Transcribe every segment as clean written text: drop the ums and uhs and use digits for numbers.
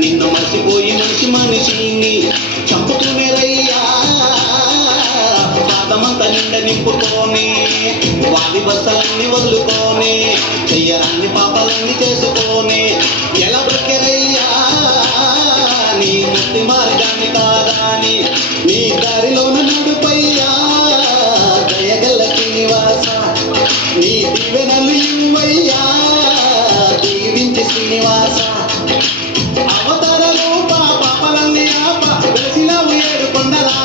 నిన్ను మర్చిపోయి మనిషిని చంపుకునేరయ్యా పాదమంత నిండ నింపుకొని వాడి బస్సలన్నీ వదులుకొని చెయ్యరాన్ని పాపాలన్నీ చేసుకొని ఎలా బ్రతికెరయ్యా నీ ముక్తి మార్గాన్ని కాదాని నీ దారిలోన నడుపయ్యా దయగల్ల శ్రీనివాస నీ దీవెనలు ఇవ్వయ్యా దీవించి శ్రీనివాస అవతార రూప పాపలన్నీ ఆప వెలిసినవు ఏడు కొండలా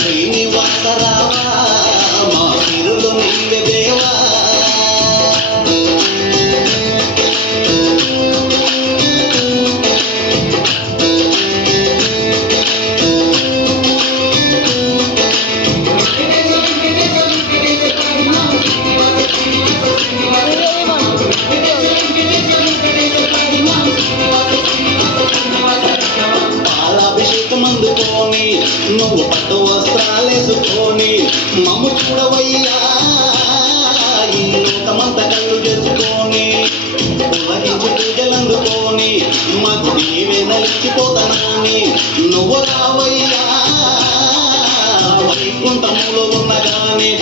శ్రీనివాస రావా మా సిరులు నీవే దేవా అందుకొని నువ్వు పట్టు వస్త్రాలేసుకొని మమ్ము చూడవయ్యా ఈ లోకమంతా కళ్ళు చేసుకొని పులకించి పూజలందుకొని మాకు నీవే నలిచిపోతానని నువ్వు రావయ్యా వైకుంఠములో ఉన్నగాని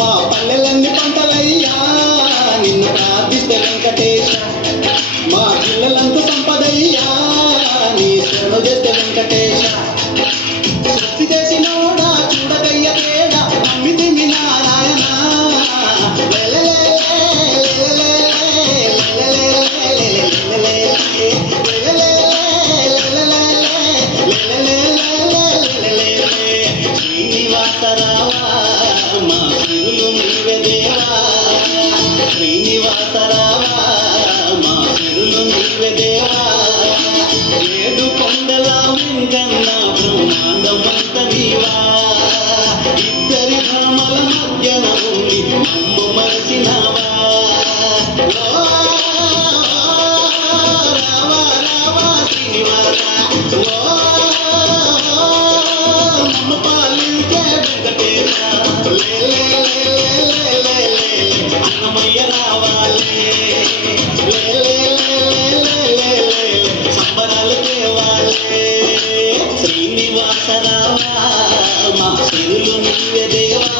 మా పల్లెలన్నీ పంటలయ్యా నిన్ను ప్రార్థిస్తే వెంకటేశ మా పిల్లలంతా సంపదయ్యా నీ సేవ చేస్తే వెంకటేశ సృష్టి చేసినోడా చూడగయ్య తేడా నమ్మితి మీ నారాయణ శ్రీనివాస రావా మా సిరులు నీవే దేవా శ్రీనివాస రావా మా సిరులు నీవే దేవా ఏడు కొండల వెంకన్న బ్రహ్మాండమంత నీవా ఇద్దరి భ్రమల మధ్యన ఉండి మమ్ము మరచినవా రావా రావా శ్రీనివాస మమ్మ పాలించే వెంకటేశ అన్నమయ్య రావాలే సంబరాలు తేవాలే శ్రీనివాస రావా మా సిరులు నీవే దేవా